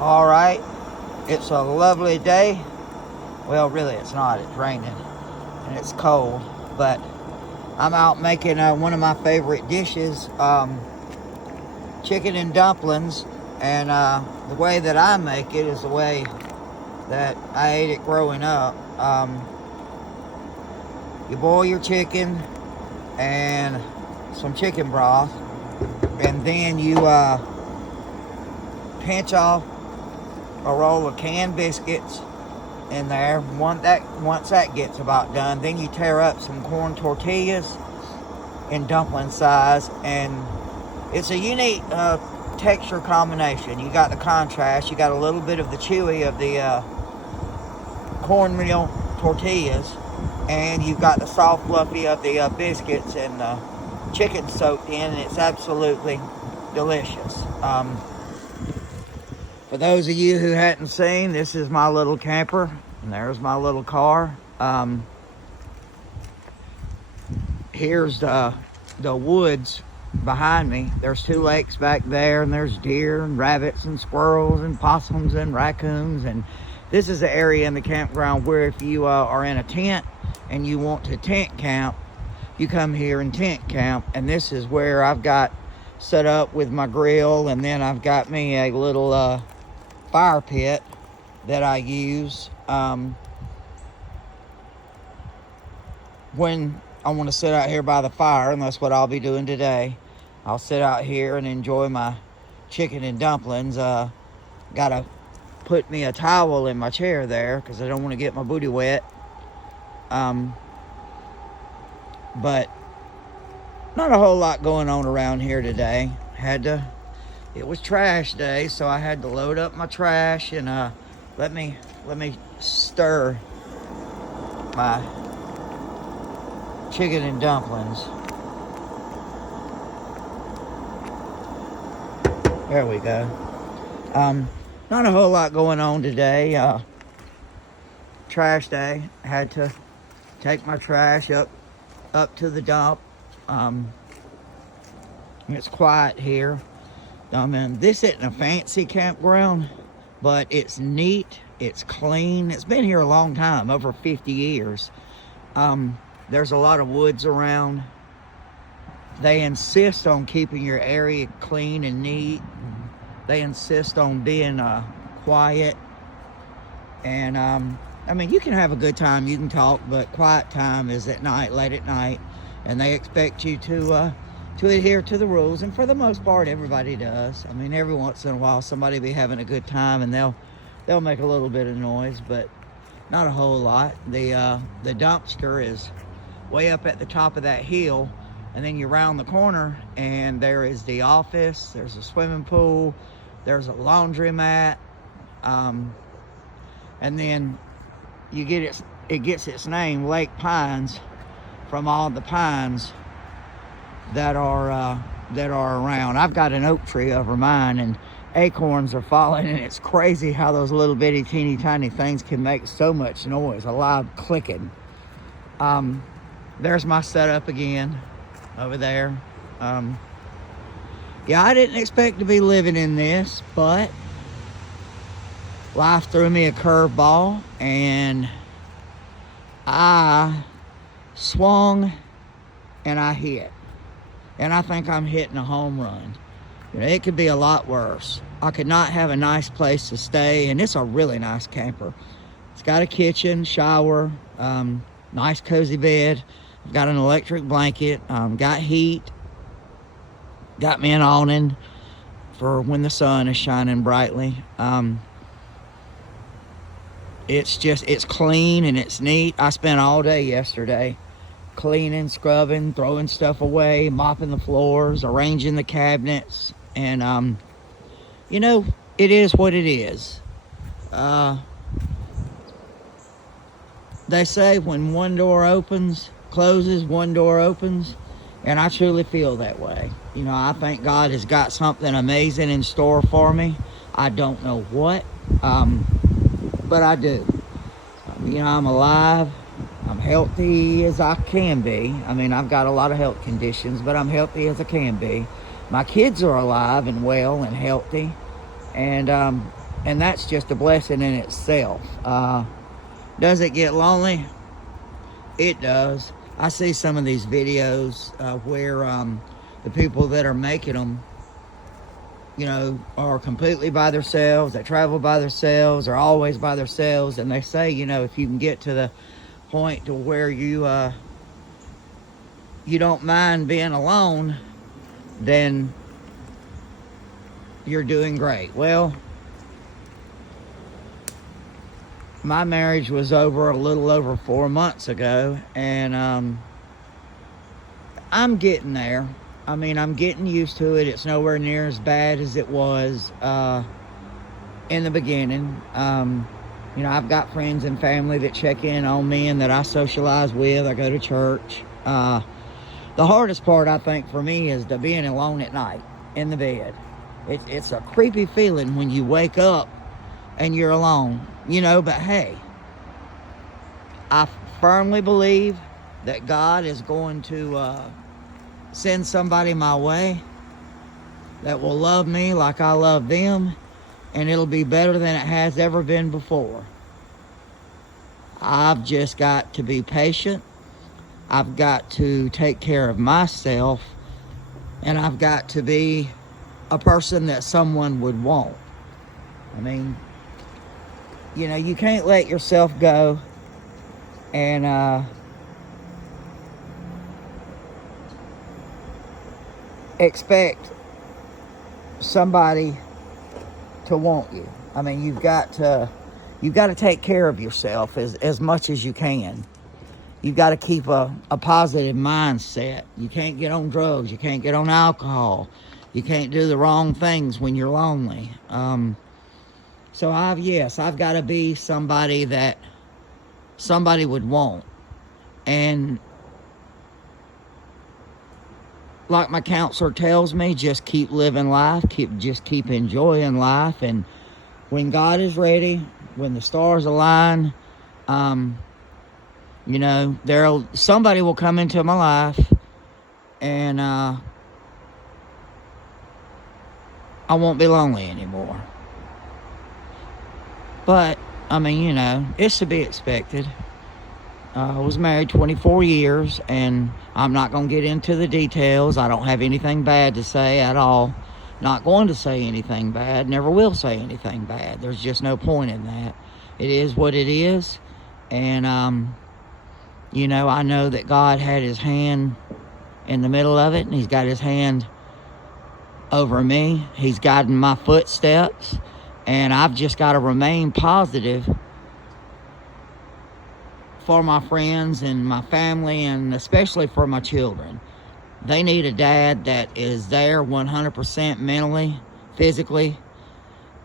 All right, it's a lovely day. Well, really, it's not. It's raining and it's cold, but I'm out making one of my favorite dishes, chicken and dumplings. And the way that I make it is the way that I ate it growing up. You boil your chicken and some chicken broth, and then you pinch off a roll of canned biscuits in there. Once that gets about done, then you tear up some corn tortillas in dumpling size, and it's a unique texture combination. You got the contrast, you got a little bit of the chewy of the cornmeal tortillas, and you've got the soft fluffy of the biscuits and the chicken soaked in, and it's absolutely delicious. For those of you who hadn't seen, this is my little camper, and there's my little car. Here's the woods behind me. There's 2 lakes back there, and there's deer and rabbits and squirrels and possums and raccoons. And this is the area in the campground where if you are in a tent and you want to tent camp, you come here and tent camp. And this is where I've got set up with my grill, and then I've got me a little fire pit that I use when I want to sit out here by the fire, and that's what I'll be doing today. I'll sit out here and enjoy my chicken and dumplings. Gotta put me a towel in my chair there because I don't want to get my booty wet. But not a whole lot going on around here today. It was trash day, so I had to load up my trash, and let me stir my chicken and dumplings. There we go. Not a whole lot going on today. Trash day. I had to take my trash up to the dump. It's quiet here. This isn't a fancy campground, but it's neat, it's clean. It's been here a long time, over 50 years. There's a lot of woods around. They insist on keeping your area clean and neat. They insist on being quiet. And you can have a good time, you can talk, but quiet time is at night, late at night. And they expect you to adhere to the rules, and for the most part everybody does. Every once in a while somebody be having a good time and they'll make a little bit of noise, but not a whole lot. The dumpster is way up at the top of that hill, and then you round the corner and there is the office, there's a swimming pool, there's a laundromat, and then it gets its name, Lake Pines, from all the pines that are around. I've got an oak tree over mine, and acorns are falling, and it's crazy how those little bitty teeny tiny things can make so much noise, a loud clicking. There's my setup again over there. Yeah, I didn't expect to be living in this, but life threw me a curveball, and I swung and I hit. And I think I'm hitting a home run. It could be a lot worse. I could not have a nice place to stay, and it's a really nice camper. It's got a kitchen, shower, nice cozy bed. I've got an electric blanket, got heat, got me an awning for when the sun is shining brightly. It's clean and it's neat. I spent all day yesterday cleaning, scrubbing, throwing stuff away, mopping the floors, arranging the cabinets, and it is what it is. They say when one door closes, one door opens, and I truly feel that way. I think God has got something amazing in store for me. I don't know what, but I do. I'm alive. I'm healthy as I can be. I've got a lot of health conditions, but I'm healthy as I can be. My kids are alive and well and healthy. And And that's just a blessing in itself. Does it get lonely? It does. I see some of these videos where the people that are making them, you know, are completely by themselves. They travel by themselves, are always by themselves. And they say, you know, if you can get to the point to where you don't mind being alone, then you're doing great. Well, my marriage was over a little over 4 months ago, and I'm getting there. I mean, I'm getting used to it. It's nowhere near as bad as it was in the beginning. You know, I've got friends and family that check in on me and that I socialize with. I go to church. The hardest part, I think, for me is the being alone at night in the bed. It's a creepy feeling when you wake up and you're alone, you know, but hey, I firmly believe that God is going to send somebody my way that will love me like I love them, and it'll be better than it has ever been before. I've just got to be patient. I've got to take care of myself, and I've got to be a person that someone would want. I mean, you know, you can't let yourself go and expect somebody to want you. I mean, you've got to take care of yourself as much as you can. You've got to keep a positive mindset. You can't get on drugs. You can't get on alcohol. You can't do the wrong things when you're lonely. So I've got to be somebody that somebody would want. And like my counselor tells me, just keep living life, keep enjoying life, and when God is ready, when the stars align, you know, somebody will come into my life, and I won't be lonely anymore. But I mean, you know, it's to be expected. I was married 24 years, and I'm not going to get into the details. I don't have anything bad to say at all. Not going to say anything bad. Never will say anything bad. There's just no point in that. It is what it is. And, you know, I know that God had his hand in the middle of it, and he's got his hand over me. He's guiding my footsteps, and I've just got to remain positive for my friends and my family, and especially for my children. They need a dad that is there 100% mentally, physically,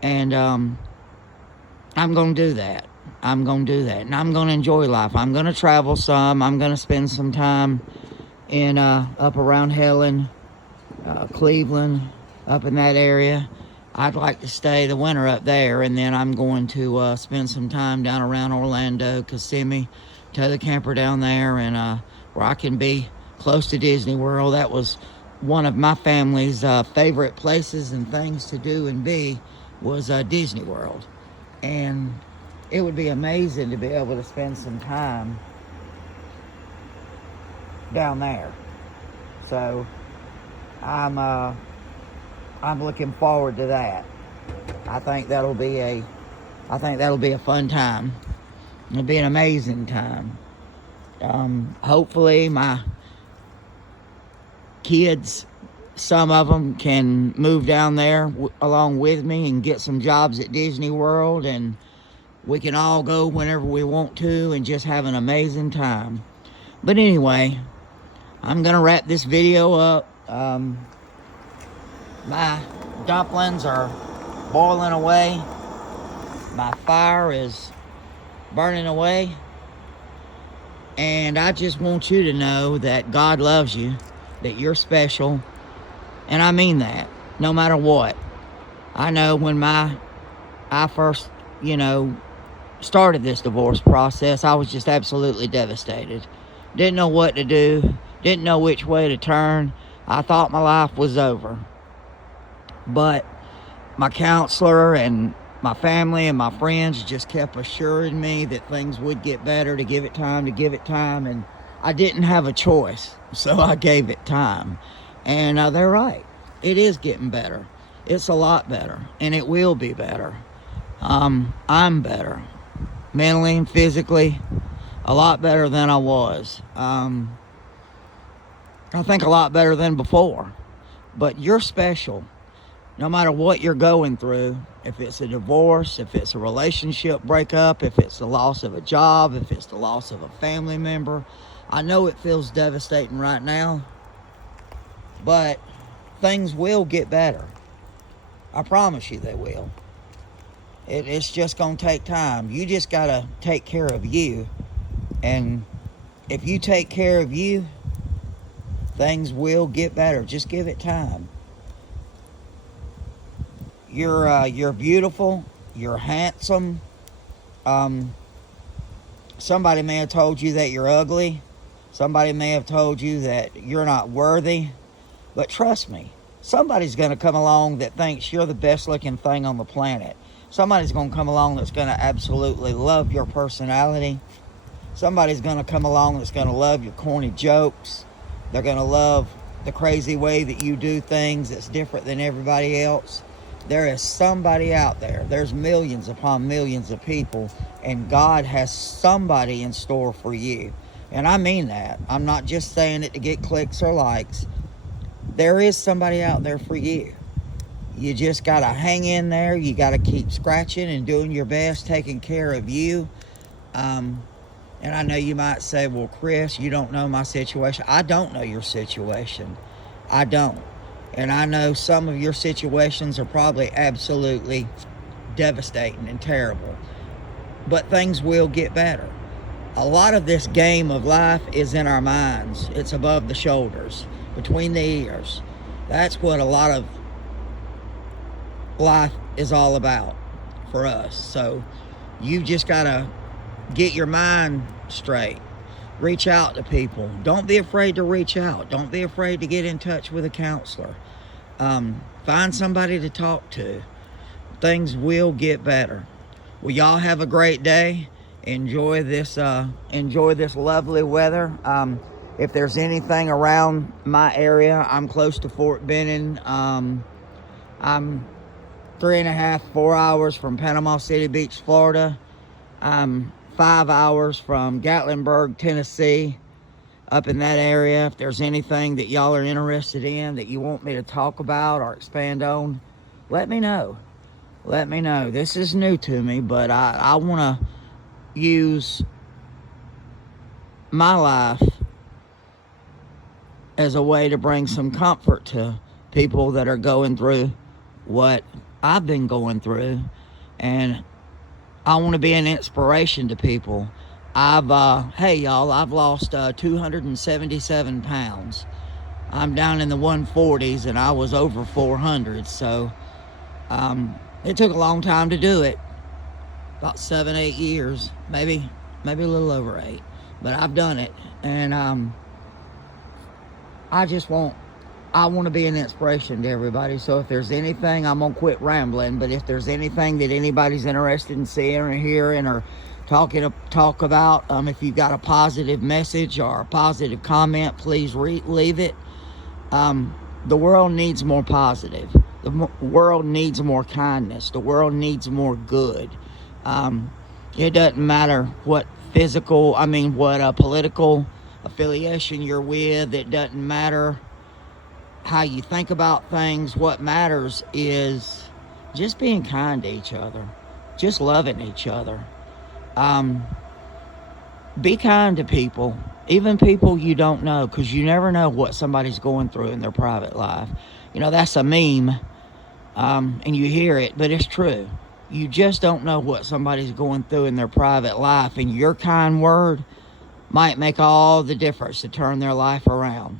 and I'm going to do that. I'm going to do that, and I'm going to enjoy life. I'm going to travel some. I'm going to spend some time in up around Helen, Cleveland, up in that area. I'd like to stay the winter up there, and then I'm going to spend some time down around Orlando, Kissimmee, tow the camper down there, and where I can be close to Disney World. That was one of my family's favorite places and things to do and be, was Disney World. And it would be amazing to be able to spend some time down there. So I'm looking forward to that. I think that'll be a fun time. It'll be an amazing time. Hopefully my kids, some of them, can move down there along with me and get some jobs at Disney World, and we can all go whenever we want to and just have an amazing time. But anyway, I'm gonna wrap this video up. My dumplings are boiling away. My fire is burning away. And I just want you to know that God loves you, that you're special. And I mean that, no matter what. I know when I first, started this divorce process, I was just absolutely devastated. Didn't know what to do. Didn't know which way to turn. I thought my life was over. But my counselor and my family and my friends just kept assuring me that things would get better, to give it time, and I didn't have a choice, so I gave it time. And they're right. It is getting better. It's a lot better, and it will be better. I'm better, mentally and physically, a lot better than I was. I think a lot better than before. But you're special. No matter what you're going through, if it's a divorce, if it's a relationship breakup, if it's the loss of a job, if it's the loss of a family member, I know it feels devastating right now, but things will get better. I promise you they will. It's just going to take time. You just got to take care of you. And if you take care of you, things will get better. Just give it time. You're beautiful. You're handsome. Somebody may have told you that you're ugly. Somebody may have told you that you're not worthy. But trust me, somebody's going to come along that thinks you're the best looking thing on the planet. Somebody's going to come along that's going to absolutely love your personality. Somebody's going to come along that's going to love your corny jokes. They're going to love the crazy way that you do things that's different than everybody else. There is somebody out there. There's millions upon millions of people, and God has somebody in store for you. And I mean that. I'm not just saying it to get clicks or likes. There is somebody out there for you. You just got to hang in there. You got to keep scratching and doing your best, taking care of you. And I know you might say, well, Chris, you don't know my situation. I don't know your situation. I don't. And I know some of your situations are probably absolutely devastating and terrible. But things will get better. A lot of this game of life is in our minds. It's above the shoulders, between the ears. That's what a lot of life is all about for us. So you just got to get your mind straight. Reach out to people. Don't be afraid to reach out. Don't be afraid to get in touch with a counselor. Find somebody to talk to. Things will get better. Well, y'all have a great day. Enjoy this lovely weather. If there's anything around my area, I'm close to Fort Benning. I'm 3.5, 4 hours from Panama City Beach, Florida. I'm 5 hours from Gatlinburg, Tennessee, up in that area. If there's anything that y'all are interested in that you want me to talk about or expand on, let me know. Let me know. This is new to me, but I want to use my life as a way to bring some comfort to people that are going through what I've been going through. And I want to be an inspiration to people. Hey y'all, I've lost 277 pounds. I'm down in the 140s and I was over 400. So it took a long time to do it. About 7-8 years, maybe a little over 8. But I've done it. And I want to be an inspiration to everybody. So if there's anything, I'm going to quit rambling, but if there's anything that anybody's interested in seeing or hearing or talk about, if you've got a positive message or a positive comment, please leave it. The world needs more positive. The world needs more kindness. The world needs more good. It doesn't matter what political affiliation you're with. It doesn't matter how you think about things. What matters is just being kind to each other, just loving each other. Be kind to people, even people you don't know, because you never know what somebody's going through in their private life. You know, that's a meme, and you hear it, but it's true. You just don't know what somebody's going through in their private life, and your kind word might make all the difference to turn their life around.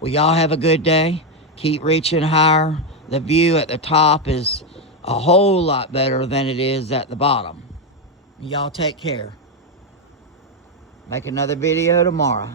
Well, y'all have a good day. Keep reaching higher. The view at the top is a whole lot better than it is at the bottom. Y'all take care. Make another video tomorrow.